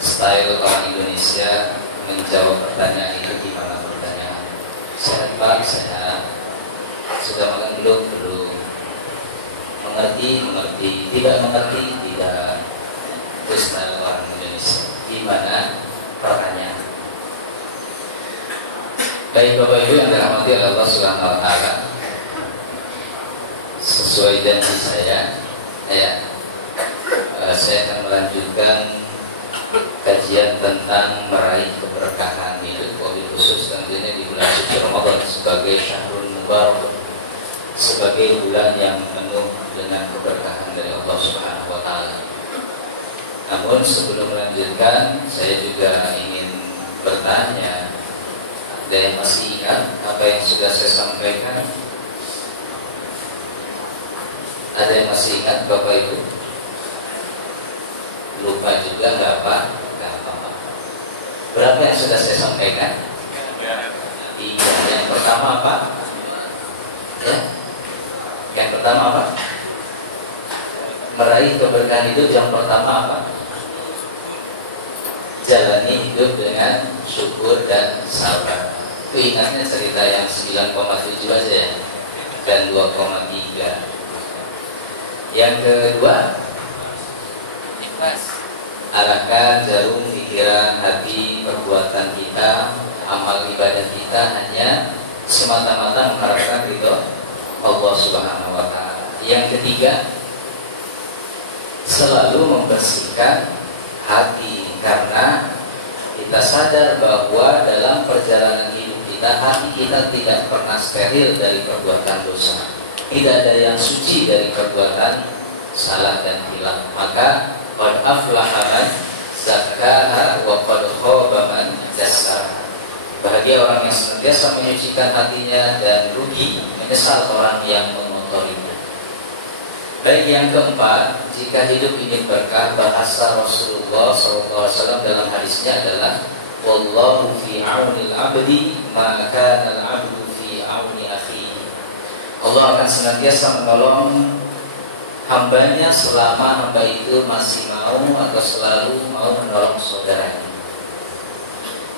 Style orang Indonesia menjawab pertanyaan itu gimana pertanyaan? Sehat Pak, sehat. Sudah makan belum? Belum. Mengerti? Mengerti. Tidak mengerti? Tidak. Itu style orang Indonesia. Gimana pertanyaan? Baik Bapak Ibu yang dirahmati Allah Subhanahu wa taala. Sesuai janji saya akan melanjutkan kajian tentang meraih keberkahan hidup, wabil khusus tentunya di bulan suci Ramadan sebagai syahrul mubarak, sebagai bulan yang penuh dengan keberkahan dari Allah Subhanahu wa taala. Namun sebelum melanjutkan, saya juga ingin bertanya, ada yang masih ingat apa yang sudah saya sampaikan? Ada yang masih ingat Bapak Ibu? Lupa juga nggak apa-apa. Berapa yang sudah saya sampaikan? Iya. Yang pertama apa? Ya. Yang pertama apa? Meraih keberkahan hidup. Yang pertama apa? Jalani hidup dengan syukur dan sabar. Itu ingatnya cerita yang 9,7 aja ya, dan 2,3. Yang kedua, arahkan jarum pikiran, hati, perbuatan kita, amal ibadah kita hanya semata-mata mengharapkan ridho Allah Subhanahu wa taala. Yang ketiga, selalu membersihkan hati, karena kita sadar bahwa dalam perjalanan hidup kita, hati kita tidak pernah steril dari perbuatan dosa. Tidak ada yang suci dari perbuatan salah dan hilang. Maka qad aflaha man zakkaha wa qad khaba man dassaha. Bahagia orang yang senantiasa menyucikan hatinya, dan rugi menyesal orang yang mengotorinya. Baik, yang keempat, jika hidup ini berkah, bahasa Rasulullah SAW dalam hadisnya adalah wallahu fi aunil abdi ma kana al-abdu fi auni akhihi. Allah akan senantiasa menolong hambanya selama hamba itu masih mau atau selalu mau menolong saudaranya.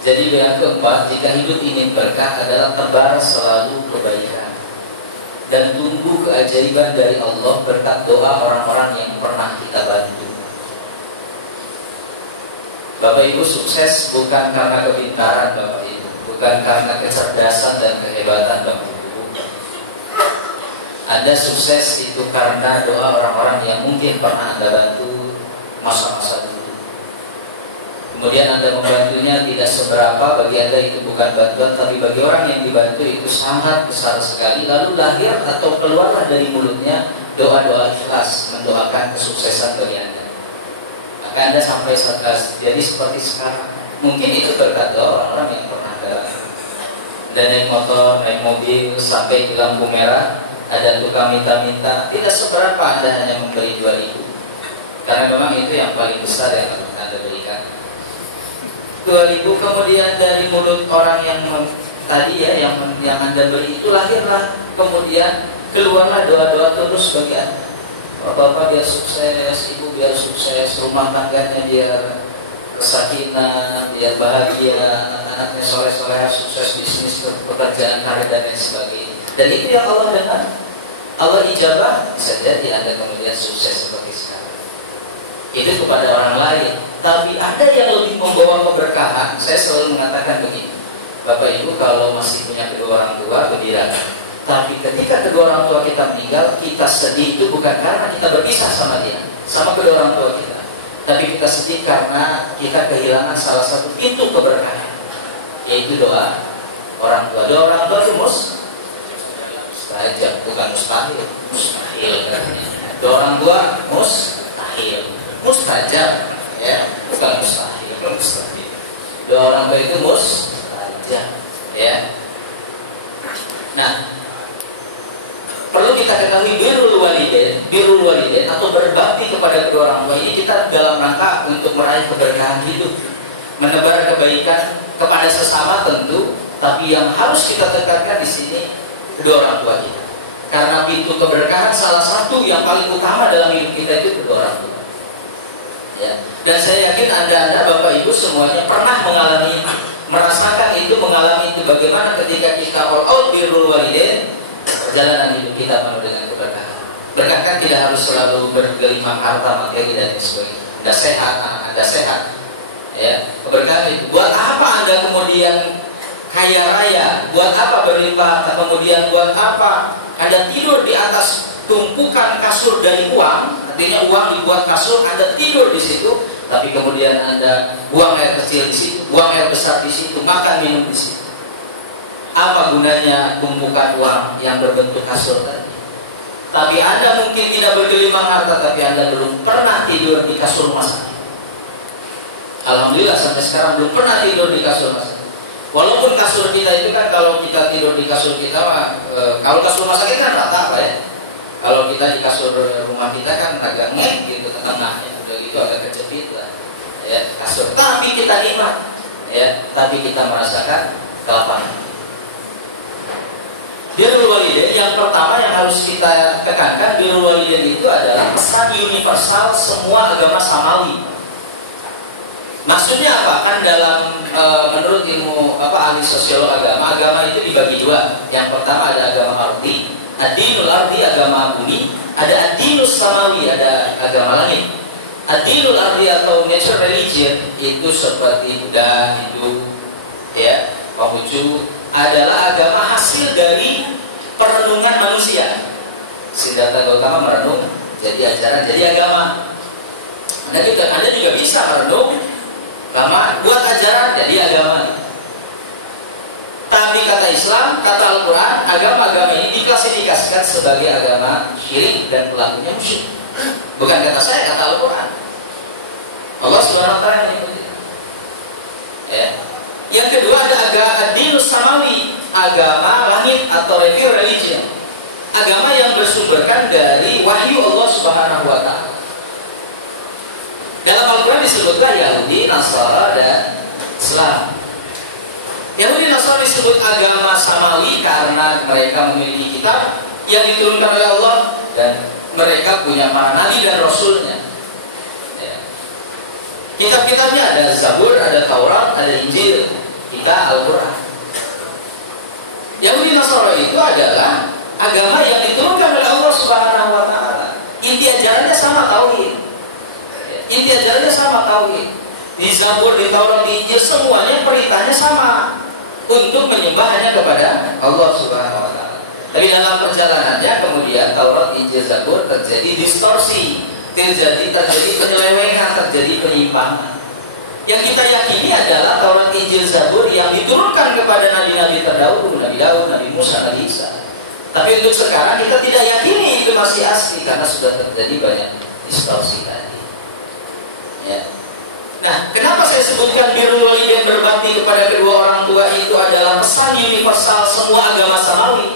Jadi yang keempat, jika hidup ini berkah adalah tebar selalu kebaikan dan tunggu keajaiban dari Allah berkat doa orang-orang yang pernah kita bantu. Bapak Ibu, sukses bukan karena kepintaran Bapak Ibu, bukan karena kecerdasan dan kehebatan Bapak Ibu. Anda sukses itu karena doa orang-orang yang mungkin pernah Anda bantu masa-masa dulu. Kemudian Anda membantunya tidak seberapa, bagi Anda itu bukan bantuan, tapi bagi orang yang dibantu itu sangat besar sekali. Lalu lahir atau keluarlah dari mulutnya doa-doa ikhlas mendoakan kesuksesan bagi Anda. Maka Anda sampai jadi seperti sekarang. Mungkin itu berkat doa orang-orang yang pernah Anda bantu. Dan naik motor, naik mobil sampai di lampu merah, ada tukang minta-minta, tidak seberapa Anda hanya memberi 2.000, karena memang itu yang paling besar yang Anda berikan. 2.000, kemudian dari mulut orang yang tadi ya, yang Anda beri itu lahirlah, kemudian keluarlah doa-doa terus bagi Anda. Bapak biar sukses, Ibu biar sukses, rumah tangganya biar sakinah, biar bahagia, anak-anaknya soleh-soleh, sukses bisnis, pekerjaan, karir dan lain sebagainya. Dan itu yang Allah dengar, Allah ijabah, bisa jadi Anda kemudian sukses seperti sekarang. Itu kepada orang lain. Tapi ada yang lebih membawa keberkahan. Saya selalu mengatakan begini, Bapak Ibu kalau masih punya kedua orang tua, gembirakan. Tapi ketika kedua orang tua kita meninggal, kita sedih itu bukan karena kita berpisah sama dia, sama kedua orang tua kita, tapi kita sedih karena kita kehilangan salah satu pintu keberkahan, yaitu doa orang tua. Doa orang tua itu mustahil, bukan mustahil. Mustahil katanya. Doa orang tua mustahil, mustajab ya, bukan mustahil. Mustahil. Doa orang tua itu mustajab ya. Nah, perlu kita ketahui birrul walidain atau berbakti kepada kedua orang tua ini kita dalam rangka untuk meraih keberkahan hidup, menebar kebaikan kepada sesama tentu, tapi yang harus kita tekankan di sini kedua orang tua kita. Karena pintu keberkahan salah satu yang paling utama dalam hidup kita itu kedua orang tua. Dan saya yakin Anda Bapak Ibu semuanya pernah mengalami itu, merasakan itu, mengalami itu. Bagaimana ketika kita all out birrul walidain, perjalanan hidup kita penuh dengan keberkahan. Berkah kan tidak harus selalu bergelimang harta, materi dan sebagainya. Anda sehat, anak Anda sehat, ya, keberkahan itu. Buat apa Anda kemudian kaya raya? Buat apa berlimpah harta? Kemudian buat apa Anda tidur di atas tumpukan kasur dari uang? Artinya uang dibuat kasur, Anda tidur di situ, tapi kemudian Anda buang air kecil di situ, buang air besar di situ, makan minum di situ. Apa gunanya tumpukan uang yang berbentuk kasur tadi? Tapi Anda mungkin tidak bergelimang harta, tapi Anda belum pernah tidur di kasur rumah sakit. Alhamdulillah sampai sekarang belum pernah tidur di kasur rumah sakit. Walaupun kasur kita itu kan, kalau kita tidur di kasur kita, kalau kasur rumah sakit kan rata apa ya? Kalau kita di kasur rumah kita kan agak ngek gitu tengahnya, udah gitu agak kejepit lah, ya kasur. Tapi kita nikmat, ya. Tapi kita merasakan kelapangan. Birrul walidain yang pertama yang harus kita tekankan, birrul walidain itu adalah pesan universal semua agama samawi. Maksudnya apa? Kan dalam menurut ilmu ahli sosiolog agama itu dibagi dua. Yang pertama ada agama ardi, ad-dinul ardi, agama bumi, ada ad-dinus samawi, ada agama langit. Ad-dinul ardi atau nature religion itu seperti Buddha, Hindu, ya, Konghucu, adalah agama hasil dari perenungan manusia. Siddhartha Gautama merenung jadi ajaran, jadi agama. Anda juga bisa merenung agama, buat ajaran, jadi agama. Tapi kata Islam, kata Al-Quran, agama-agama ini diklasifikasikan sebagai agama syirik dan pelakunya musyrik. Bukan kata saya, kata Al-Quran. Allah Subhanahu wa taala menyebut itu. Ya. Yang kedua ada ad-dinus samawi, agama langit atau revealed religion. Agama yang bersumberkan dari wahyu Allah Subhanahu wa taala. Dalam Al-Quran disebutkan Yahudi, Nasara dan Islam. Yahudi Nasrani disebut agama samawi karena mereka memiliki kitab yang diturunkan oleh Allah dan mereka punya para nabi dan rasulnya. Ya. Kitab-kitabnya ada Zabur, ada Taurat, ada Injil, kita Al-Quran. Yahudi Nasrani itu adalah agama yang diturunkan oleh Allah Subhanahu wa taala. Inti ajarannya sama tauhid. Inti ajarannya sama tauhid. Di Zabur, di Taurat, di Injil semuanya perintahnya sama, untuk menyembah hanya kepada Allah Subhanahu wa taala. Tapi dalam perjalanannya kemudian Taurat, Injil, Zabur terjadi distorsi, terjadi penyelewengan, terjadi penyimpangan. Yang kita yakini adalah Taurat, Injil, Zabur yang diturunkan kepada nabi-nabi terdahulu, Nabi Daud, Nabi Musa, Nabi Isa. Tapi untuk sekarang kita tidak yakini itu masih asli karena sudah terjadi banyak distorsi tadi. Ya. Nah, kenapa saya sebutkan birrul walidain, berbakti kepada kedua orang tua itu adalah pesan universal semua agama samawi?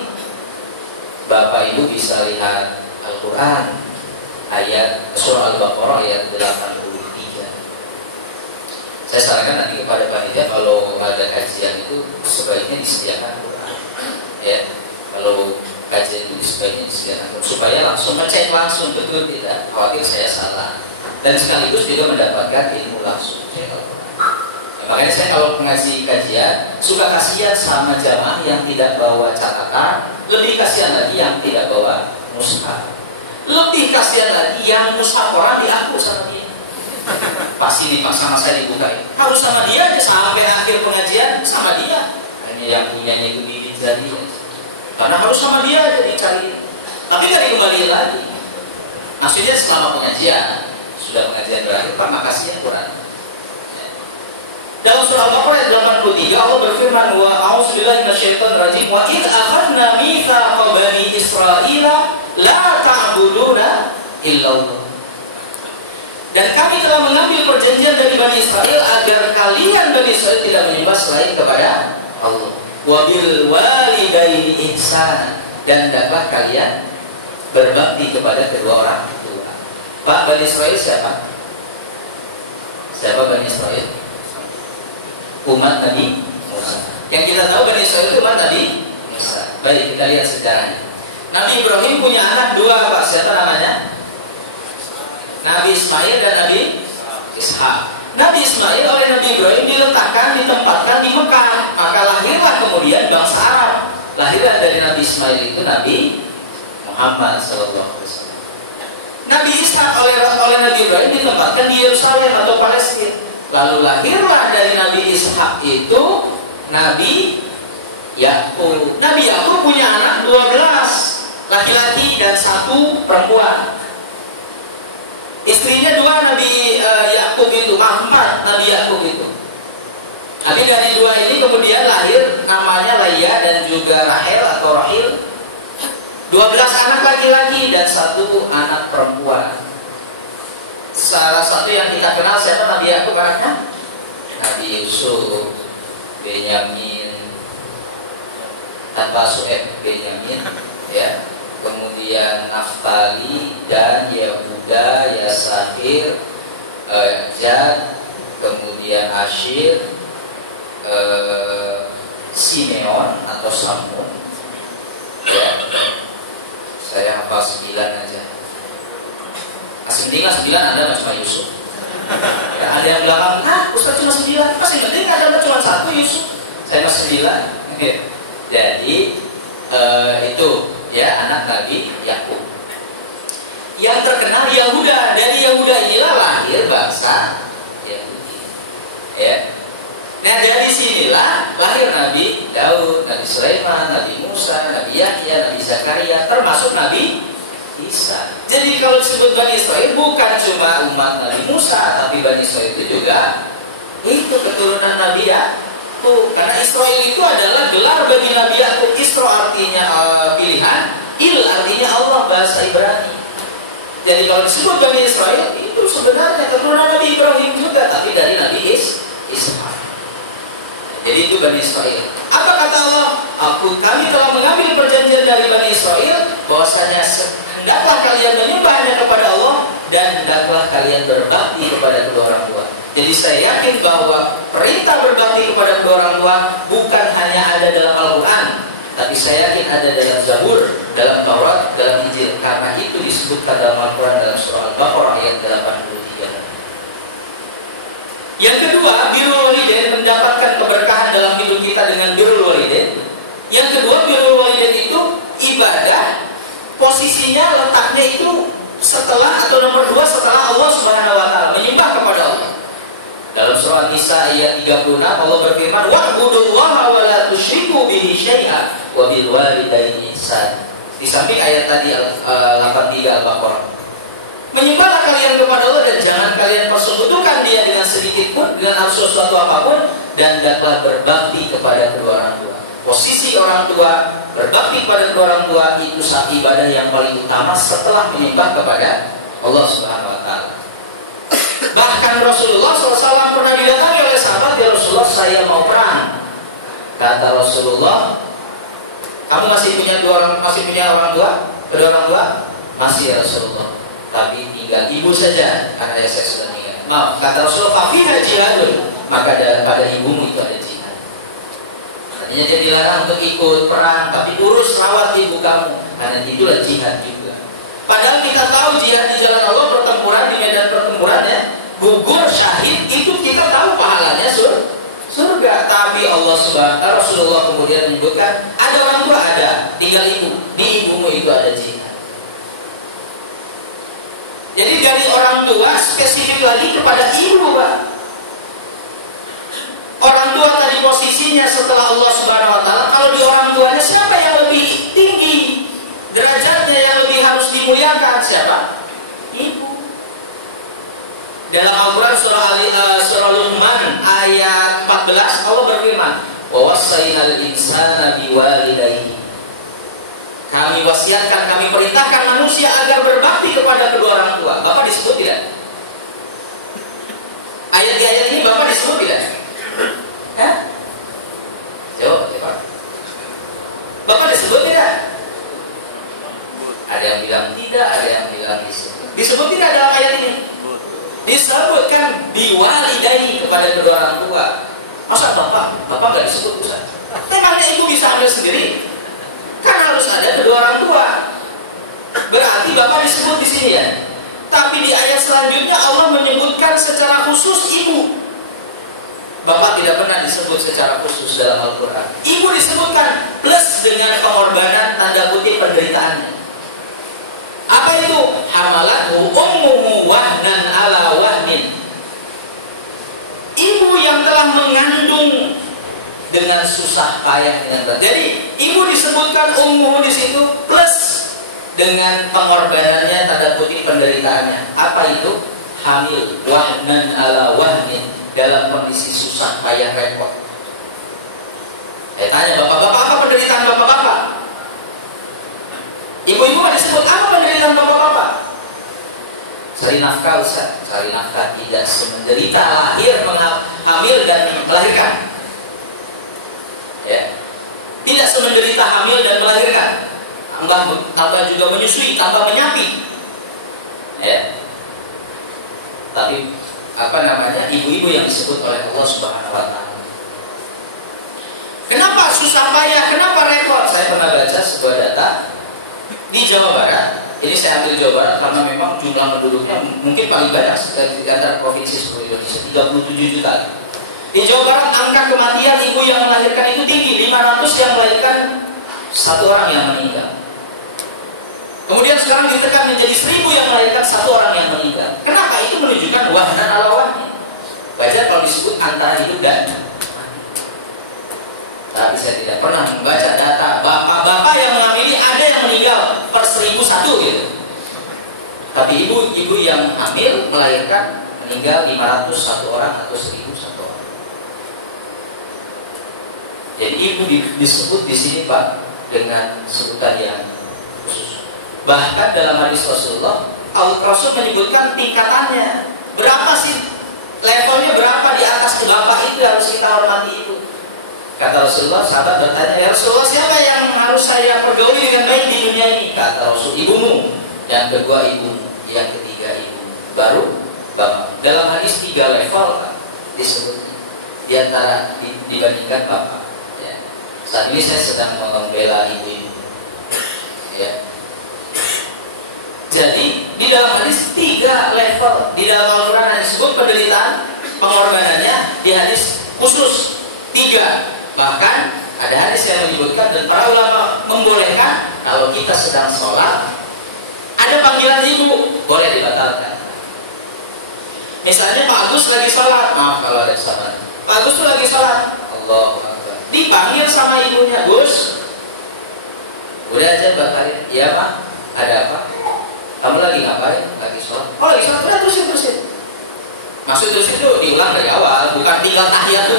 Bapak Ibu bisa lihat Al-Quran ayat surah Al-Baqarah ayat 83. Saya sarankan nanti kepada panitia kalau ada kajian itu sebaiknya disediakan Al-Quran. Ya, kalau kajian itu sebaiknya disediakan supaya langsung ngecek langsung, betul tidak khawatir saya salah. Dan sekaligus juga mendapatkan ilmu langsung. Makanya saya kalau mengaji kajian suka kasihan sama jamaah yang tidak bawa catatan, lebih kasihan lagi yang tidak bawa mushaf, lebih kasihan lagi yang mushaf orang diaku sama dia. Pasti dipaksa sama saya dibukain, harus sama dia aja sampai akhir pengajian sama dia. Hanya yang punyanya itu bibit jadi, karena harus sama dia aja dicari. Tapi nggak dikembaliin lagi. Maksudnya selama pengajian, sudah pengajian berakhir, Pak, makasih ya Quran. Dalam surah Al-Baqarah ayat 83 Allah berfirman, wa a'udzubillahi minasyaitonir rajim, wa id akhadna mitsaqa bani Israila la ta'buduna illallah. Dan kami telah mengambil perjanjian dari Bani Israel agar kalian Bani Israel tidak menyembah selain kepada Allah. Wa bil walidaini ihsana, dan dapat kalian berbakti kepada kedua orang tua. Pak, Bani Israel siapa? Siapa Bani Israel? Umat Nabi Musa. Yang kita tahu Bani Israel itu umat Nabi Musa. Baik, kita lihat sejarahnya. Nabi Ibrahim punya anak dua, Pak. Siapa namanya? Nabi Ismail dan Nabi Ishak. Nabi Ismail oleh Nabi Ibrahim ditempatkan di Mekah, maka lahirlah kemudian bangsa Arab. Lahirlah dari Nabi Ismail itu Nabi Muhammad SAW. Nabi Ishak oleh Nabi Ibrahim ditempatkan di Yerusalem atau Palestina. Lalu lahirlah dari Nabi Ishak itu Nabi Yakub. Nabi Yakub punya anak 12 laki-laki dan 1 perempuan. Istrinya 2 Nabi Yakub itu, 4 Nabi Yakub itu. Tapi dari 2 ini kemudian lahir namanya Leah dan juga Rahel atau Rahil. 12 anak laki-laki dan 1 anak perempuan. Salah satu yang kita kenal siapa Nabi Yakub anaknya? Nabi Yusuf, Benyamin, tanpa Su'eb Benyamin, ya. Kemudian Naftali dan Yehuda, Yasahir, Jad, kemudian Ashir, Simeon atau Samun. Ya. Saya hafal 9 aja. Masih penting 9 ada cuma Yusuf. Ya, ada yang bilang, Ustaz cuma 9. Masih penting ada cuma 1 Yusuf. Saya masih 9. Ya. Jadi itu ya anak Nabi Yakub. Yang terkenal Yahuda. Dari Yahuda inilah lahir bangsa Yahudi. Ya. Nah dari sinilah lahir Nabi Daud, Nabi Sulaiman, Nabi Musa, Nabi Yahya, Nabi Zakaria, termasuk Nabi Isa. Jadi kalau disebut Bani Israel bukan cuma umat Nabi Musa, tapi Bani Israel itu juga itu keturunan Nabi Yakub. Karena Israel itu adalah gelar bagi Nabi Yakub. Isra artinya pilihan, Il artinya Allah bahasa Ibrani. Jadi kalau disebut Bani Israel itu sebenarnya keturunan Nabi Ibrahim juga, tapi dari Nabi Ishak. Jadi itu Bani Israel. Apa kata Allah? Kami telah mengambil perjanjian dari Bani Israel bahwasanya hendaklah kalian menyembah hanya kepada Allah dan hendaklah kalian berbakti kepada kedua orang tua. Jadi saya yakin bahwa perintah berbakti kepada kedua orang tua bukan hanya ada dalam Al-Quran, tapi saya yakin ada dalam Zabur, dalam Taurat, dalam Injil. Karena itu disebutkan dalam Al-Quran dalam surah Al-Baqarah ayat 83. Yang kedua, birrul walidain, mendapatkan keberkahan dalam hidup kita dengan birrul walidain. Yang kedua, birrul walidain itu ibadah, posisinya letaknya itu setelah atau nomor 2 setelah Allah Subhanahu wa taala, menyembah kepada Allah. Dalam surah Nisa ayat 36 Allah berfirman, "Wa'budullaha wa la tusyriku bihi syai'a wa bil walidaini ihsan." Di samping ayat tadi 83 Al-Baqarah. Menyembahlah kalian kepada Allah dan jangan kalian persekutukan Dia dengan sedikit pun, dengan sesuatu apapun, dan hendaklah berbakti kepada kedua orang tua. Posisi orang tua, berbakti kepada kedua orang tua itu satu ibadah yang paling utama setelah menyembah kepada Allah Subhanahu wa taala. Bahkan Rasulullah SAW pernah didatangi oleh sahabat, "Ya Rasulullah, saya mau perang." Kata Rasulullah, "Kamu masih punya orang tua? Kedua orang tua?" "Masih ya Rasulullah. Tapi tinggal ibu saja karena saya sudah meninggal." Maaf, kata Rasulullah, "Fafiha jihadun." Maka pada ibumu itu ada jihad. Artinya dia dilarang untuk ikut perang, tapi urus rawat ibu kamu, karena itulah jihad juga. Padahal kita tahu jihad di jalan Allah, pertempuran di medan pertempuran ya, gugur syahid itu kita tahu pahalanya surga. Tapi Allah Subhanahu wa taala, Rasulullah kemudian menyebutkan ada orang tua, ada, tinggal ibu, di ibumu itu ada jihad. Jadi dari orang tua spesifik lagi kepada ibu, Pak. Orang tua tadi posisinya setelah Allah Subhanahu wa taala. Kalau di orang tuanya siapa yang lebih tinggi derajatnya, yang lebih harus dimuliakan? Siapa? Ibu. Dalam Al-Quran surah Luqman ayat 14 Allah berfirman, "Wa wassaynal insana biwalidayhi." Kami wasiatkan, kami perintahkan manusia agar berbakti kepada kedua orang tua. Bapak disebut tidak? Di ayat ini Bapak disebut tidak? Jawab, Pak. Bapak disebut tidak? Ada yang bilang tidak, ada yang bilang disebut. Disebut tidak dalam ayat ini? Disebutkan biwalidayhi kepada kedua orang tua. Masa Bapak nggak disebut Ustaz? Memangnya ibu bisa ambil sendiri? Kan harus ada kedua orang tua. Berarti Bapak disebut di sini ya. Tapi di ayat selanjutnya Allah menyebutkan secara khusus khusus ibu. Bapak tidak pernah disebut secara khusus dalam Al-Quran. Ibu disebutkan plus dengan pengorbanan tanda kutip penderitaannya. Apa itu? Hamalathu ummuhu wahnan ala wahnin. Ibu yang telah mengandung dengan susah payah dengan berat. Jadi ibu disebutkan ummuhu di situ plus dengan pengorbanannya tanda kutip penderitaannya. Apa itu? Hamil wahnan ala wahnin, dalam kondisi susah payah repot. Tanya bapak-bapak, apa penderitaan bapak-bapak? Ibu-ibu disebut apa penderitaan bapak-bapak? Cari nafkah, Ustaz. Cari nafkah tidak semenderita lahir, hamil dan melahirkan. Ya. Tidak semenderita hamil dan melahirkan. Tambah juga menyusui, tambah menyapi. Ya. Tapi ibu-ibu yang disebut oleh Allah Subhanahu wa taala. Kenapa susah payah? Kenapa repot? Saya pernah baca sebuah data di Jawa Barat. Ini saya ambil Jawa Barat karena memang jumlah penduduknya mungkin paling banyak di antara provinsi seluruh Indonesia, 37 juta. Di Jawa Barat angka kematian ibu yang melahirkan itu tinggi, 500 yang melahirkan, 1 orang yang meninggal. Kemudian sekarang ditekan menjadi 1000 yang melahirkan, 1 orang yang meninggal. Kenapa? Itu menunjukkan wahnan ala wahnin. Wajar kalau disebut antara hidup dan mati. Tapi saya tidak pernah membaca data bapak-bapak yang mengamili ada yang meninggal per 1001 gitu. Tapi ibu-ibu yang hamil melahirkan meninggal 500 1 orang atau 1000 1 orang. Jadi ibu disebut di sini Pak dengan sebutan yang khusus. Bahkan dalam hadis Rasulullah, Rasul menyebutkan tingkatannya. Berapa sih levelnya, berapa di atas ke bapak itu harus kita hormati ibu. Kata Rasulullah, sahabat bertanya, ya Rasulullah, siapa yang harus saya pergauli dengan baik di dunia ini? Kata Rasul, ibumu. Yang kedua ibumu, yang ketiga ibumu, baru bapak. Dalam hadis 3 level disebut di antara dibandingkan bapak. Ya. Saat ini saya sedang membela ibu-ibu. Ya. Jadi di dalam hadis 3 level. Di dalam Al-Quran disebut penderitaan, pengorbanannya di hadis khusus 3. Bahkan ada hadis yang menyebutkan dan para ulama membolehkan kalau kita sedang sholat ada panggilan ibu, boleh dibatalkan. Misalnya Pak Agus lagi sholat, maaf kalau ada kesalahan. Pak Agus tuh lagi sholat, Allahu Akbar, dipanggil sama ibunya, Gus, udah aja batalin. Iya Pak, ada apa? Kamu lagi ngapain? Lagi sholat. Oh lagi sholat, udah terusin. Maksud terusin itu diulang dari awal, bukan tinggal tahiyat tuh.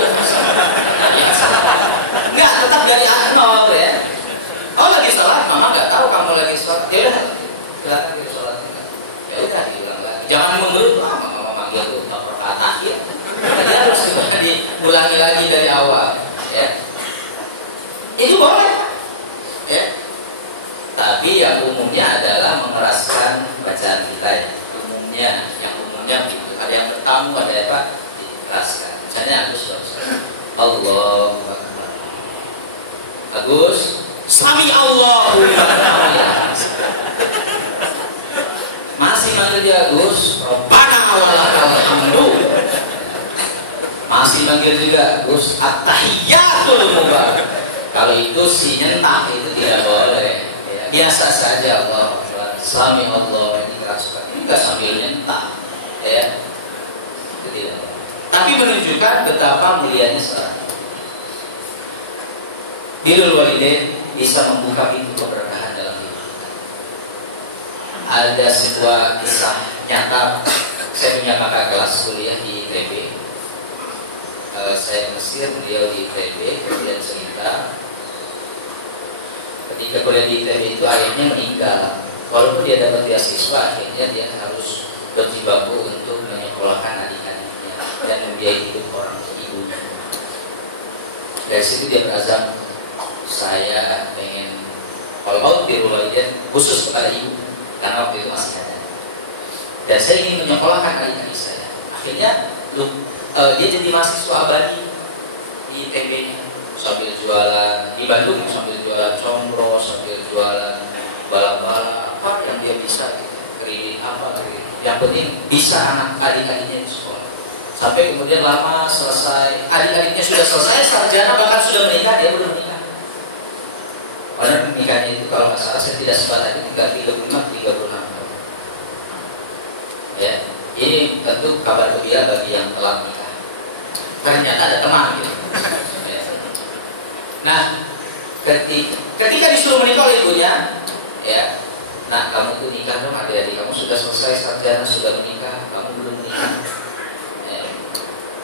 Enggak, tetap dari nol ya. Oh lagi sholat, mama nggak tahu kamu lagi sholat. Ya udah, silakan kita sholat. Ya udah diulang lagi. Jangan menurut mama manggil tuh tak pernah tahiyat. Jadi harus diulangi lagi dari awal. Ya, itu boleh. Ya. Tapi yang umumnya adalah mengeraskan bacaan kita ya. Yang umumnya gitu. Ada yang bertamu, ada apa? Dikeraskan. Misalnya Agus Allahu Akbar. Agus, Sami Allahu Akbar. Masih manggil dia Agus, Rabbana walakal hamdu. Masih manggil juga Agus, At-tahiyyatul mubarak. Kalau itu si nyentak itu tidak boleh. Ya, biasa saja Allah Akbar. Sami Allah ini keraskan. Ini enggak sambil nyentak. Ya. Itu tidak boleh. Tapi menunjukkan betapa mulianya seorang. Birrul walidain bisa membuka pintu keberkahan dalam hidup. Ada sebuah kisah nyata. Saya punya kakak kelas kuliah di ITB. Saya Mesir, beliau di ITB, kemudian cerita. Ketika kuliah di ITB itu ayahnya meninggal. Walaupun dia dapat beasiswa, akhirnya dia harus berjibaku untuk menyekolahkan adik-adiknya dan membiayai hidup orang ibunya. Dari situ dia berazam, saya pengen kalau mau birrul walidain khusus kepada ibu karena waktu itu masih ada. Dan saya ingin menyekolahkan adik-adik saya. Akhirnya dia jadi mahasiswa abadi di ITB-nya sambil jualan di Bandung, sambil jualan combro, sambil jualan bala-bala apa yang dia bisa, kredit apa kredit. Yang penting bisa anak adik-adiknya di sekolah. Sampai kemudian lama selesai, adik-adiknya sudah selesai, sarjana bahkan sudah menikah, dia belum menikah. Padahal menikahnya itu kalau nggak salah saya tidak sempat lagi 35-36 tahun. Ya, ini tentu kabar gembira bagi yang telah menikah. Ternyata ada teman gitu. Ya. Nah, ketika disuruh menikah oleh ibunya, ya, nah kamu tuh nikah dong, adik-adik kamu sudah selesai sarjana, sudah menikah, kamu belum menikah.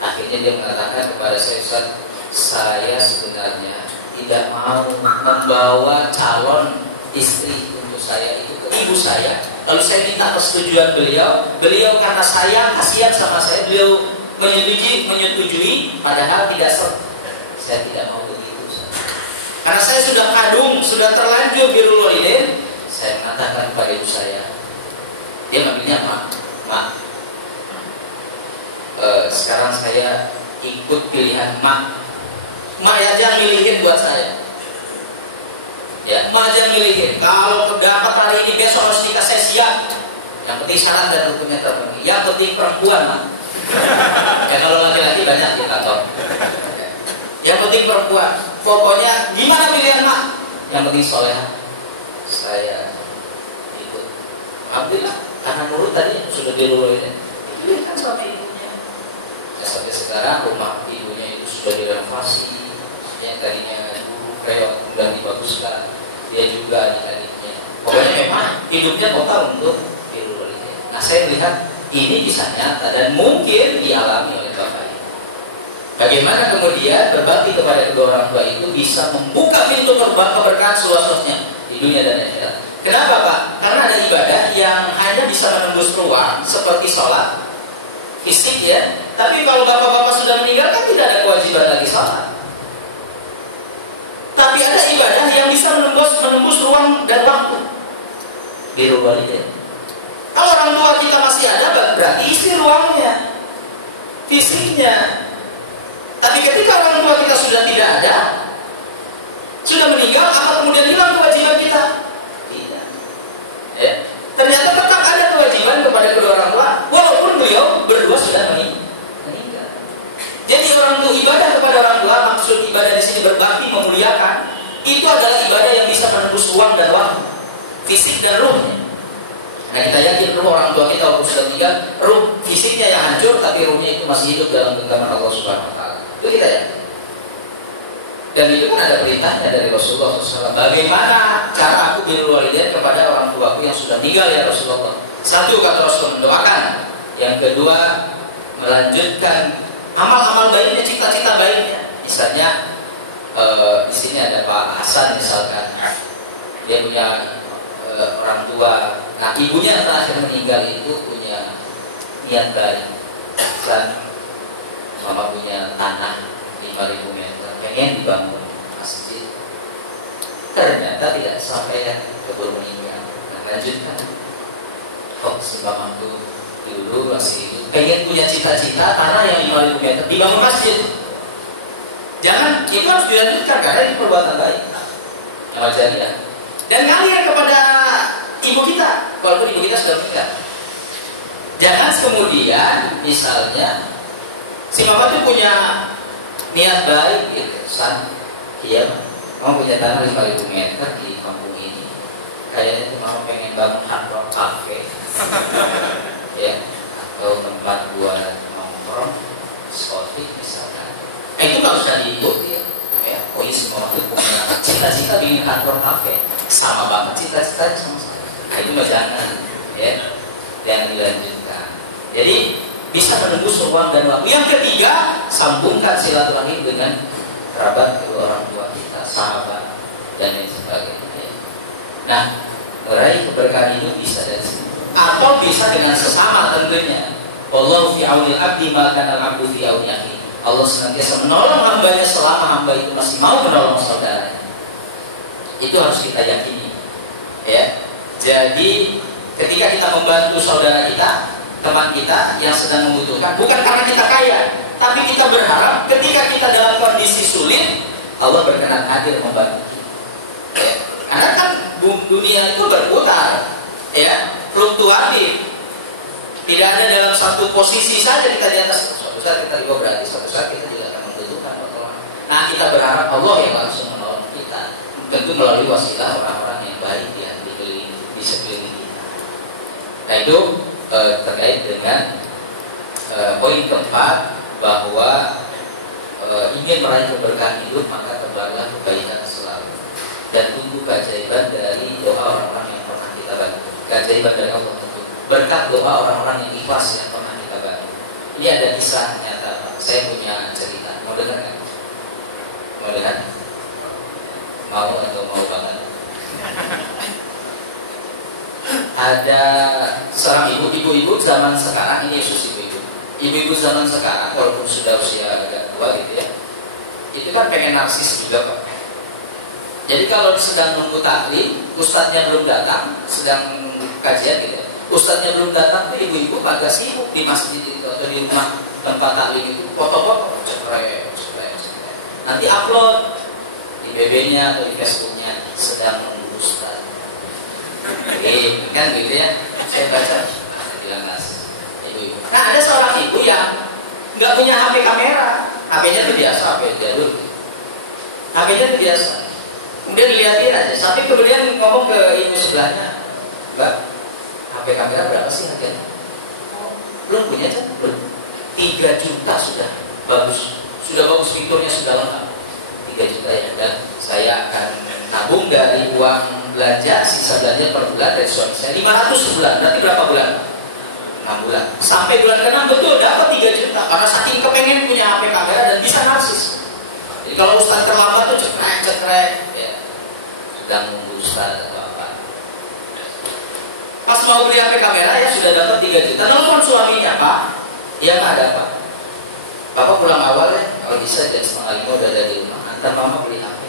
Akhirnya dia mengatakan kepada saya, Ustaz, saya sebenarnya tidak mau membawa calon istri untuk saya itu ke ibu saya. Lalu saya minta persetujuan beliau karena sayang, kasihan sama saya, beliau menyetujui, padahal tidak saya tidak mau begitu, Ustaz. Karena saya sudah kadung, sudah terlanjur birrul walidain, saya mengatakan kepada ibu saya, dia manggilnya mak. Sekarang saya ikut pilihan mak aja milihin buat saya. Ya, mak aja milihin. Kalau dapat hari ini besok harus nikah, saya siap. Yang penting syarat dan rukunnya terpenuhi. Yang penting perempuan, mak. Ya kalau laki-laki banyak di kantor. Yang penting perempuan. Pokoknya gimana pilihan mak? Yang penting soleha. Saya ikut. Alhamdulillah, karena nurut tadi sudah diluluhin. Itu kan suami ibunya. Sampai sekarang rumah ibunya itu sudah direnovasi, yang tadinya dulu reot dan dibaguskan. Dia juga adik-adiknya. Pokoknya memang hidupnya total untuk birrul walidain. Nah, saya melihat ini kisah nyata dan mungkin dialami oleh bapak ini. Bagaimana kemudian berbakti kepada kedua orang tua itu bisa membuka pintu keberkahan seluas-luasnya di dunia dan akhirat. Kenapa, Pak? Karena ada ibadah yang hanya bisa menembus ruang seperti sholat fisik, ya. Tapi kalau bapak-bapak sudah meninggal kan tidak ada kewajiban lagi sholat. Tapi ada ibadah yang bisa menembus ruang dan waktu. Birrul walidain. Kalau orang tua kita masih ada, berarti isi ruangnya, fisiknya. Tapi ketika orang tua kita sudah tidak ada, sudah meninggal, apa kemudian hilang kewajiban kita? Tidak. Ya. Ternyata tetap ada kewajiban kepada kedua orang tua, walaupun beliau berdua sudah meninggal. Jadi orang tua ibadah kepada orang tua, maksud ibadah di sini berbakti, memuliakan, itu adalah ibadah yang bisa menembus ruang dan waktu, fisik dan ruhnya. Nah, kita yakin ruh orang tua kita walaupun sudah meninggal, ruh fisiknya yang hancur, tapi ruhnya itu masih hidup dalam genggaman Allah Subhanahu Wa Taala. Itu kita yakin. Dan itu kan ada perintahnya dari Rasulullah SAW. Bagaimana cara aku birrul walidain kepada orang tuaku yang sudah meninggal, ya Rasulullah? Satu, kata Rasul, mendoakan. Yang kedua, melanjutkan amal-amal baiknya, cita-cita baiknya. Misalnya di sini ada Pak Hasan misalkan, dia punya orang tua. Nah, ibunya yang terakhir meninggal itu punya niat baik. Dan mama punya tanah 5.000 meter, pengen dibangun masjid. Ternyata tidak sampai keburu meninggal. Nah, lanjutkan. Oh, si mama itu dulu masih hidup, pengen punya cita-cita tanah yang 5.000 meter dibangun masjid. Jangan, itu harus dilanjutkan karena ini perbuatan baik. Yang jariah. Dan ngalir kepada ibu kita, walaupun ibu kita sudah meninggal. Jangan kemudian, misalnya, si mama itu punya niat baik, gitu. Iya, kamu punya tanah 5.000 meter di kampung ini. Kayaknya itu mama pengen bangun Hard Rock Cafe, ya, atau tempat buat nongkrong, diskotik misalkan. Itu nggak usah diikuti, ya. Oh iya, semua itu punya cita-cita bikin Hard Rock Cafe, sama banget cita-citanya sama saya. Nah, itu mah jangan, ya, jangan dilanjutkan. Jadi bisa menembus ruang dan waktu. Yang ketiga, sambungkan silaturahim dengan kerabat kedua orang tua kita, sahabat dan lain sebagainya. Nah, meraih keberkahan itu bisa dari sini, atau bisa dengan sesama tentunya. Wallahu fi aunil abdi ma kana al-abdu fi auni akhi. Allah senantiasa menolong hambanya selama hamba itu masih mau menolong saudaranya. Itu harus kita yakini, ya. Jadi ketika kita membantu saudara kita, teman kita yang sedang membutuhkan, bukan karena kita kaya, tapi kita berharap ketika kita dalam kondisi sulit, Allah berkenan hadir membantu kita. Ya. Karena kan dunia itu berputar, ya, fluktuatif. Tidak ada dalam satu posisi saja kita di atas. Suatu saat kita ridho berarti suatu saat kita juga akan membutuhkan pertolongan. Nah, kita berharap Allah yang langsung menolong kita, tentu melalui wasilah orang-orang yang baik yang di sekeliling kita. Nah, itu terkait dengan poin keempat, bahwa ingin meraih keberkahan hidup maka tebarlah kebaikan selalu dan tunggu keajaiban dari doa orang-orang yang pernah kita bantu. Keajaiban dari Allah tentu berkat doa orang-orang yang ikhlas yang pernah kita bantu. Ini ada kisah nyata, Pak. Saya punya cerita. Mau dengar nggak? Mau dengar? Mau atau mau banget? Ada seorang ibu-ibu zaman sekarang, ini khusus ibu-ibu zaman sekarang, walaupun sudah usia agak tua gitu ya, itu kan pengen narsis juga, Pak. Jadi kalau sedang nunggu taklim, ustadznya belum datang, sedang kajian gitu, ustadznya belum datang, tuh ibu-ibu agak sibuk di masjid itu atau di rumah tempat taklim itu, foto-foto, cekrek. Nanti upload di BB-nya atau di Facebook-nya, sedang nunggu ustadz. Kan gitu ya, saya baca, saya bilang narsis. Nah, ada seorang ibu yang nggak punya HP kamera, HP-nya itu biasa, HP jadul. HP-nya itu biasa. Kemudian dilihatin aja, tapi kemudian ngomong ke ibu sebelahnya, Mbak, HP kamera berapa sih harganya? Oh, belum punya kan? Belum. 3 juta sudah bagus fiturnya sudah lengkap. 3 juta ya, dan saya akan nabung dari uang belanja, sisa belanja per bulan dari suami saya 500 sebulan. Berarti berapa bulan? 6 bulan. Sampai bulan ke-6 betul dapat 3 juta karena saking kepengen punya HP kamera dan bisa narsis. Jadi kalau ustaz terlambat tuh cekrek ya. Sedang nunggu ustaz atau apa. Pas mau beli HP kamera ya sudah dapat 3 juta. Telepon suaminya, Pak. Ya nggak ada, Pak. Bapak pulang awal ya, kalau bisa jam 4:30 udah ada di rumah. Antar mama beli HP.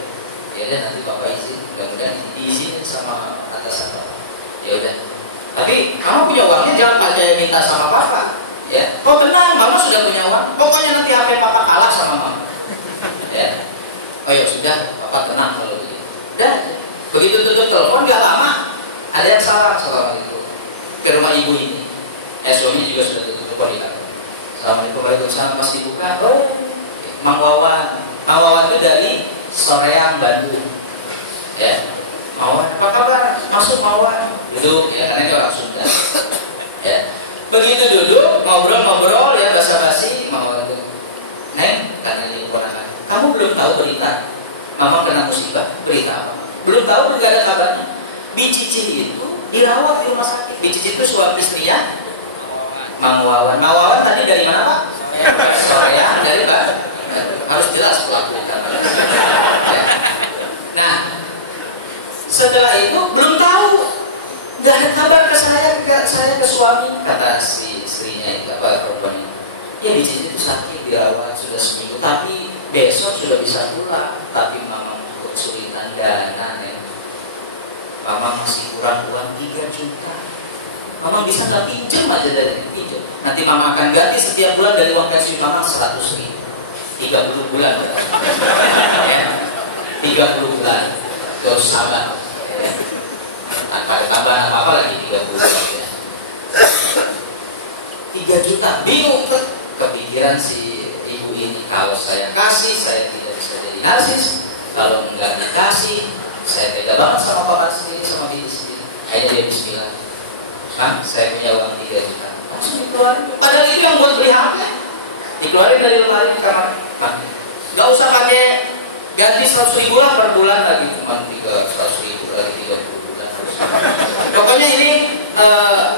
Ya deh, nanti Bapak izin. Mudah-mudahan diizinin sama atasan Bapak. Ya udah. Tapi kamu punya uangnya, jangan Pak Jaya minta sama Papa. Ya, oh tenang, Mama sudah punya uang. Pokoknya nanti HP Papa kalah sama Mama. Ya, oh ya sudah, Papa tenang kalau begitu. Dan begitu tutup telepon, nggak lama ada yang salah itu ke rumah ibu ini. Suami juga sudah tutup telepon di kantor. Assalamualaikum, waalaikumsalam, masih buka. Oh, Mang Wawan. Mang Wawan itu dari Soreang, Bandung. Ya. Mawar, apa kabar? Masuk Mawar. Duduk ya, karena ini orang Sunda. Ya. Begitu duduk, ngobrol ya, basa-basi, Mawar itu. Neng, karena ini keponakan. Kamu belum tahu berita? Mama kena musibah. Berita apa? Belum tahu, nggak ada kabarnya. Bicici itu dirawat di rumah sakit. Bicici itu suami istrinya Mang Wawan. Mang Wawan tadi dari mana, Pak? Soreang, dari Pak. Harus jelas pelaku. Ya. Nah, setelah itu belum tahu, nggak ada kabar ke saya ke suami, kata si istrinya itu apa perempuan ini. Ya Bicici itu sakit dirawat sudah seminggu, tapi besok sudah bisa pulang. Tapi Mama kesulitan dana ya. Mama masih kurang uang 3 juta. Mama bisa nggak pinjam aja dari pinjam. Nanti Mama akan ganti setiap bulan dari uang pensiun Mama 100.000. 30 bulan. Ya. 30 bulan. Terus sabar. Tanpa ada tambahan apa-apa lagi 30 bulan ya. 3 juta. Bingung tuh. Kepikiran si ibu ini, kalau saya kasih saya tidak bisa jadi narsis. Kalau enggak dikasih, saya tega banget sama bapak sendiri, sama diri sendiri. Akhirnya dia bismillah. Kan saya punya uang 3 juta. Langsung dikeluarin. Padahal itu yang buat beli HP. Dikeluarin dari lemari di kamar. Gak usah pakai ganti 100.000 lah per bulan lagi, cuma 100.000 lagi 30 bulan. Pokoknya ini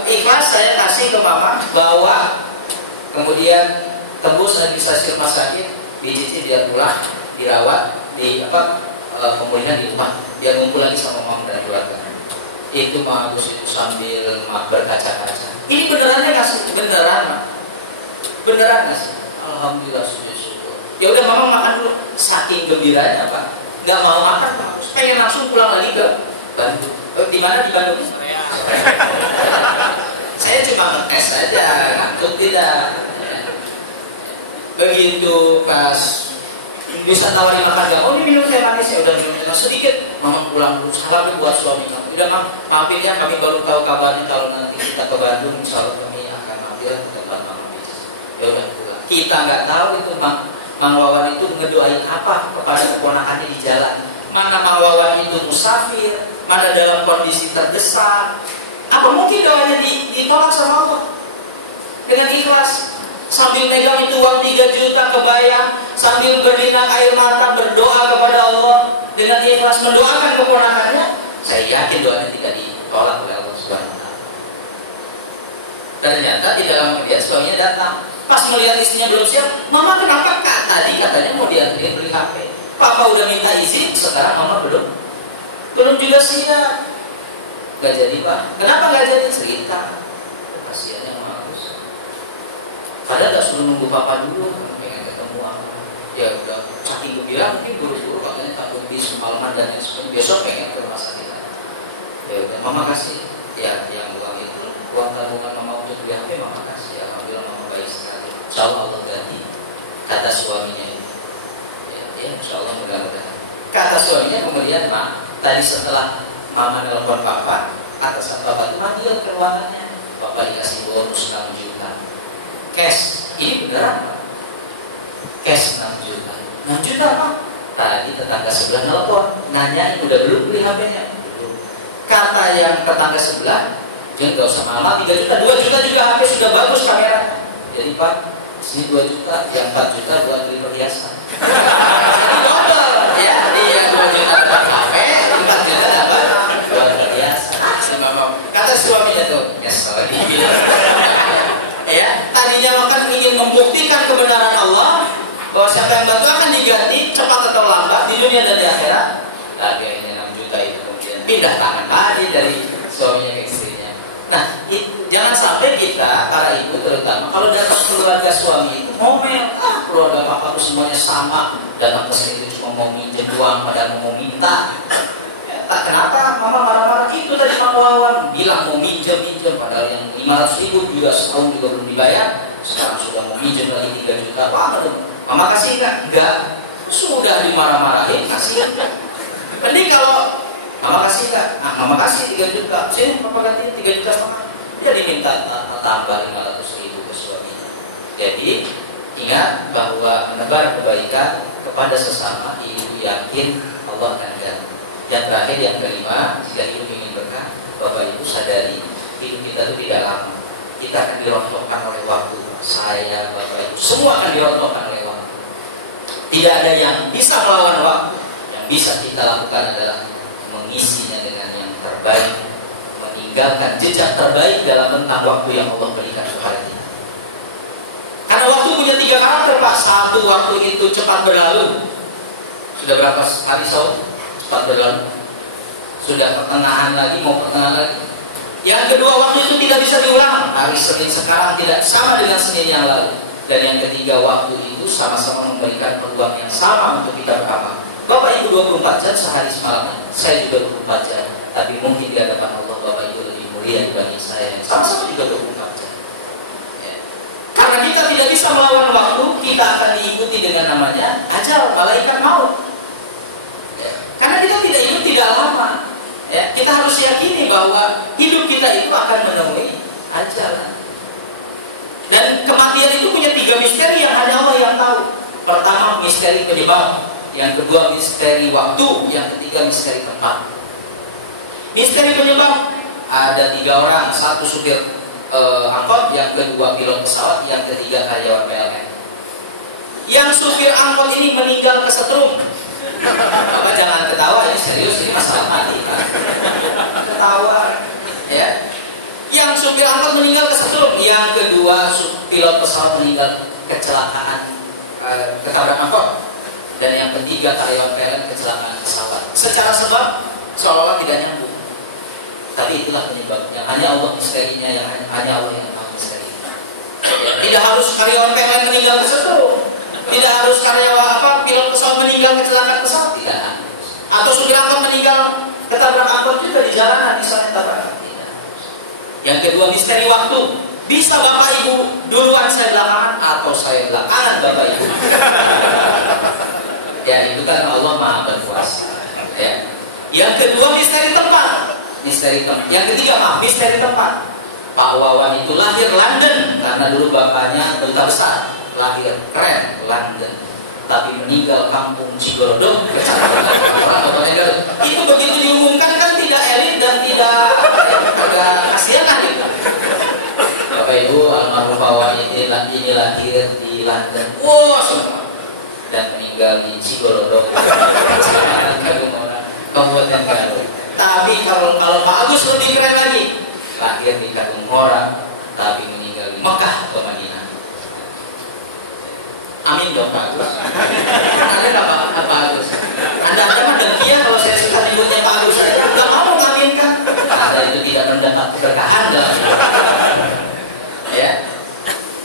ikhlas saya kasih ke Mama, bawa, kemudian tembus administrasi rumah sakit, Bicici biar pulang, dirawat di pemulihan di rumah, biar ngumpul lagi sama Mama dan keluarga. Itu Mang Agus itu sambil berkaca-kaca. Ini benerannya nggak sih? Beneran nggak sih? Alhamdulillah syukur. Ya udah Mama makan dulu. Saking gembiranya Pak, nggak mau makan Pak, pengen langsung pulang lagi ke Bandung. Di mana di Bandung? Saya cuma ngetes saja, ngantuk tidak. Begitu pas bisa tawarin makan gak? Oh ini minum teh manis ya, udah minum teh manis sedikit. Mama pulang dulu, salam buat suami kamu. Udah Mam, maafin ya kami baru tahu kabarnya kalau nanti kita ke Bandung, insya Allah kami akan mampir ke tempat Mama. Ya udah pulang. Kita nggak tahu itu Mang Wawan itu ngedoain apa kepada keponakannya di jalan. Mana Mang Wawan itu musafir, mana dalam kondisi terdesak. Apa mungkin doanya ditolak sama Allah? Dengan ikhlas, sambil megang itu uang 3 juta kebayang, sambil berlinang air mata berdoa kepada Allah dengan ikhlas mendoakan keponakannya, saya yakin doanya tidak ditolak oleh Allah Subhanahu wa taala. Ternyata di dalam kebiasaan suaminya datang. Pas melihat istrinya belum siap, mama kenapa kak? Tadi katanya mau dianterin beli HP. Papa udah minta izin, sekarang mama belum juga siap. Gak jadi pak. Kenapa gak jadi? Cerita. Kasiannya mama harus. Padahal gak suruh nunggu papa dulu, pengen ketemu aku. Ya udah, saking gue bilang mungkin buru-buru katanya takut di semalaman dan lain sebagainya. Besok pengen ke rumah sakit. Ya udah, mama kasih. Ya yang uang itu, uang tabungan mama untuk beli HP mama kasih. Alhamdulillah mama baik sekali. Insya Allah ganti, kata suaminya itu. Ya insya Allah mudah-mudahan. Kata suaminya kemudian, mak, tadi setelah mama nelfon papa, atasan papa itu manggil ke ruangannya. Papa dikasih bonus 6 juta. Cash, ini beneran pak? Cash 6 juta. 6 juta apa? Tadi tetangga sebelah nelfon, nanyain udah belum beli HP-nya? Belum. Kata yang tetangga sebelah, jangan nggak usah mahal, 3 juta, 2 juta juga HP sudah bagus kamera. Jadi pak, sini 2 juta, yang 4 juta buat beli perhiasan. Jadi double, ya. Jadi yang 2 juta buat HP, 4 juta dapat buat perhiasan. Kata suaminya tuh, ya, tadinya makan ingin membuktikan kebenaran Allah bahwa siapa yang bantu akan diganti cepat atau lambat di dunia dan di akhirat. Harganya 6 juta itu kemudian pindah tangan lagi dari suaminya ke istrinya. Nah, jangan sampai kita, para ibu terutama, kalau datang keluarga suami itu ngomel, keluarga papa tuh semuanya sama, datang ke sini itu cuma mau minjem uang, padahal mau minta. Tak kenapa mama marah-marah itu tadi Mang Wawan bilang mau minjem, padahal yang 500.000 juga setahun juga belum dibayar, sekarang sudah mau minjem lagi 3 juta. Apa tuh? Mama kasih enggak? Sudah dimarah-marahin, kasih enggak? Mending kalau mama kasih enggak? Nah, mama kasih 3 juta. Sini papa gantiin 3 juta mama. Jadi minta tambah 500.000 ke suaminya. Jadi ingat bahwa menebar kebaikan kepada sesama, ibu yakin Allah akan ganti. Yang terakhir, yang kelima, jika hidup ingin berkah, Bapak Ibu sadari hidup kita itu tidak lama. Kita akan dirontokkan oleh waktu. Saya, Bapak Ibu, semua akan dirontokkan oleh waktu. Tidak ada yang bisa melawan waktu. Yang bisa kita lakukan adalah mengisinya dengan yang terbaik, meninggalkan jejak terbaik dalam rentang waktu yang Allah berikan kepada kita. Karena waktu punya 3 karakter Pak. Satu, waktu itu cepat berlalu. Sudah berapa hari Saud? Cepat berlalu. Sudah pertengahan lagi, mau pertengahan lagi. Yang kedua, waktu itu tidak bisa diulang. Hari Senin sekarang tidak sama dengan Senin yang lalu. Dan yang ketiga, waktu itu sama-sama memberikan peluang yang sama untuk kita beramal. Bapak Ibu 24 jam sehari semalam. Saya juga 24 jam. Tapi mungkin di hadapan Allah Bapak Ibu lebih mulia dibanding saya. Sama-sama juga 24 jam. Ya. Karena kita tidak bisa melawan waktu, kita akan diikuti dengan namanya ajal, malaikat maut. Karena kita tidak hidup tidak lama, ya, kita harus yakini bahwa hidup kita itu akan menemui ajal. Dan kematian itu punya 3 misteri yang hanya Allah yang tahu. Pertama, misteri penyebab. Yang kedua, misteri waktu. Yang ketiga, misteri tempat. Misteri penyebab, ada 3 orang. Satu supir angkot, yang kedua pilot pesawat, yang ketiga karyawan PLN. Yang supir angkot ini meninggal kesetrum. Bapak jangan ketawa, ini serius, ini masalah mati kan? Ketawa, ya. Yang supir angkot meninggal kesetrum, yang kedua pilot pesawat meninggal kecelakaan ketabrak angkot, dan yang ketiga karyawan PLN kecelakaan pesawat. Secara sebab seolah-olah tidak nyambung, tapi itulah penyebabnya. Hanya Allah misterinya, yang hanya Allah yang tahu misterinya. Tidak harus karyawan PLN meninggal kesetrum. Tidak harus karyawan pilot pesawat meninggal kecelakaan pesawat, tidak. Atau supir angkot meninggal ketabrak angkot juga di jalanan, misalnya tabrakan, tidak. Yang kedua, misteri waktu. Bisa Bapak Ibu duluan, saya belakangan, atau saya belakangan Bapak Ibu. Ya, itu kan Allah Maha berkuasa. Ya. Yang kedua, misteri tempat. Yang ketiga, misteri tempat. Pak Wawan itu lahir London karena dulu bapaknya duta besar. lahir keren London, tapi meninggal kampung Cigorodong, itu begitu diumumkan kan tidak elit dan tidak agak kasihan gitu. Bapak Ibu, almarhum Bawa ini lahir di London, wow semua, dan meninggal di Cigorodong, Kabupaten Garut. Tapi kalau Pak Agus lebih keren lagi, lahir di Kadungora, tapi meninggal di Mekah atau Madinah. Amin dong Pak Agus. Anda nggak Pak Agus? Anda mah dengkian kalau saya suka nyebutnya Pak Agus saja, nggak mau mengaminkan. Anda itu tidak mendapat keberkahan dalam ya.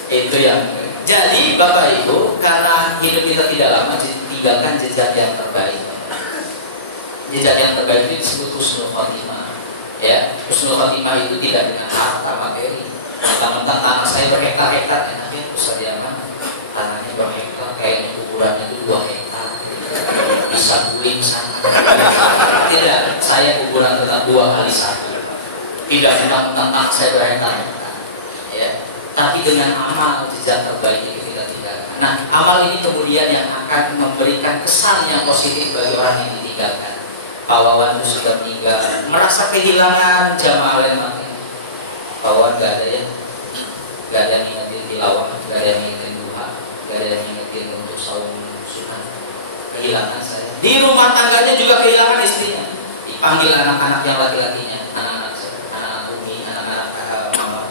Itu yang. Jadi Bapak Ibu, karena hidup kita tidak lama, tinggalkan jejak yang terbaik. Jejak yang terbaik itu disebut husnul khotimah. Ya, husnul khotimah itu tidak dengan harta materi. Mentang-mentang tanah saya berhektar-hektar, enaknya Ustaz Yaman tanahnya berhektar, kayaknya kuburannya itu 2 hektar, bisa guling sana. Tidak, saya kuburan tetap 2 kali 1. Tidak mentang-mentang tanah saya berhektar-hektar. Ya, tapi dengan amal jejak terbaik itu kita tinggalkan. Nah, amal ini kemudian yang akan memberikan kesan yang positif bagi orang yang ditinggalkan. Pak Wawan itu sudah meninggal, merasa kehilangan jamaah mati. Pak Wawan gak ada ya, gak ada yang ingetin tilawah, gak ada yang ingetin duha, gak ada yang ingetin untuk saum sunnah. Kehilangan saya. Di rumah tangganya juga kehilangan istrinya. Dipanggil anak-anak yang laki-lakinya, anak-anak Umi, anak-anak mama.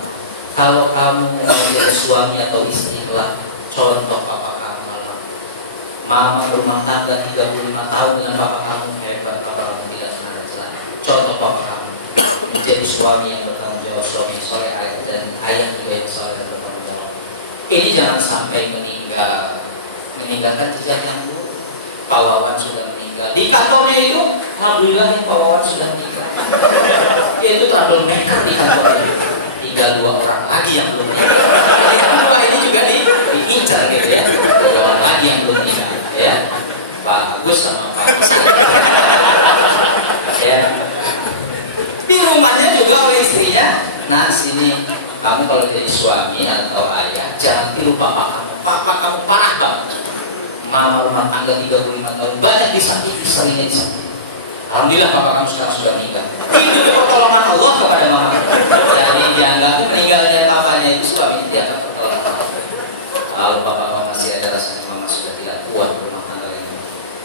Kalau kamu mau menjadi suami atau istri kelak, contoh papa kamu. Mama berumah tangga 35 tahun dengan papa kamu, hebat. Papa kamu tidak pernah ada celah. Contoh papa kamu menjadi suami yang bertanggung jawab, suami yang soleh, dan ayah juga yang soleh dan bertanggung jawab. Ini jangan sampai meninggalkan jejak yang buruk. Pak Wawan sudah meninggal. Di kantornya itu, alhamdulillah Pak Wawan sudah meninggal. Dia itu trouble maker di kantornya. Tinggal 2 orang lagi yang belum meninggal. Yang ini juga diincar gitu ya. 2 orang lagi yang belum meninggal. Ya, Pak Agus sama Pak Hasan. Ya, di rumahnya juga oleh istrinya. Nah, sini kamu kalau jadi suami atau ayah, jangan tiru papa kamu. Papa kamu parah banget. Mama rumah tangga 35 tahun, banyak disakiti, seringnya disakiti. Alhamdulillah papa kamu sekarang sudah meninggal. Itu pertolongan Allah kepada mama. Jadi dianggap meninggalnya papanya itu suami dianggap pertolongan Allah. Kalau papa kamu masih ada rasanya, mama sudah tidak kuat.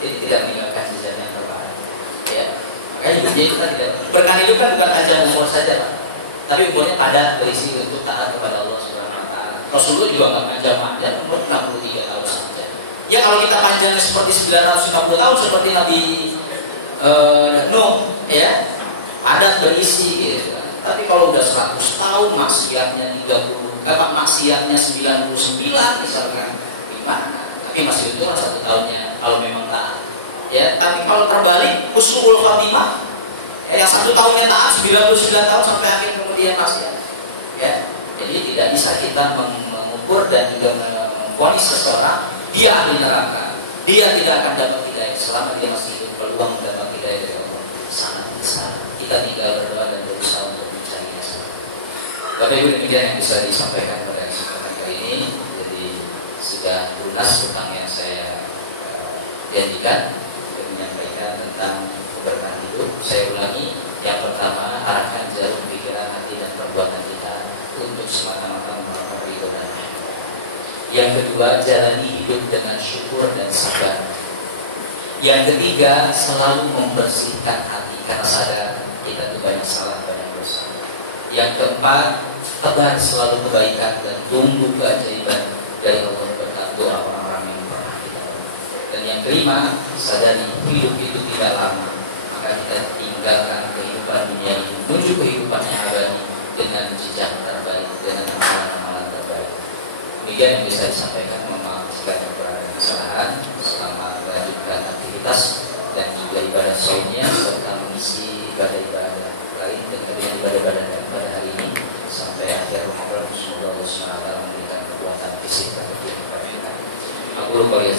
Jadi tidak meninggalkan jejak yang terbaik. Ya, makanya hidupnya kita tidak berkah hidup kan bukan hanya umur saja Pak, tapi umurnya padat berisi untuk taat kepada Allah Subhanahu Wa Taala. Rasulullah juga nggak panjang-panjang, umur 63 tahun saja. Ya kalau kita panjangnya seperti 950 tahun seperti Nabi Nuh, ya padat berisi gitu. Tapi kalau udah 100 tahun maksiatnya maksiatnya 99 misalkan, gimana? Tapi masih untung 1 tahunnya kalau memang taat. Ya, tapi kalau terbalik husnul khotimah, yang 1 tahunnya taat, 99 tahun sampai akhir kemudian maksiat. Ya, jadi tidak bisa kita mengukur dan juga memvonis seseorang dia ahli neraka. Dia tidak akan dapat hidayah selama dia masih hidup. Peluang mendapat hidayah dari Allah sangat besar. Kita tinggal berdoa dan berusaha untuk mencarinya. Bapak Ibu, demikian yang bisa disampaikan pada kesempatan kali ini. Jadi sudah lunas tentang yang saya janjikan untuk menyampaikan tentang keberkahan hidup. Saya ulangi, yang pertama arahkan jarum pikiran, hati dan perbuatan kita untuk semata-mata melakukan ridho dan rahmat. Yang kedua, jalani hidup dengan syukur dan sabar. Yang ketiga, selalu membersihkan hati karena sadar kita itu banyak salah, banyak dosa. Yang keempat, tebar selalu kebaikan dan tunggu keajaiban dari Allah berkat doa orang-orang yang pernah kita lakukan. Dan yang kelima, sadari hidup itu tidak lama, maka kita tinggalkan kehidupan dunia ini menuju kehidupan yang abadi dengan jejak terbaik, dengan amalan-amalan terbaik. Demikian yang bisa disampaikan. Mohon maaf jika ada kekurangan kesalahan. Selamat melanjutkan aktivitas dan juga ibadah saumnya serta mengisi ibadah-ibadah lain dan kemudian ibadah-ibadah pada hari ini sampai akhir Ramadan. Semoga Allah SWT memberikan kekuatan fisik dan kepada kita. Aku lupa ya,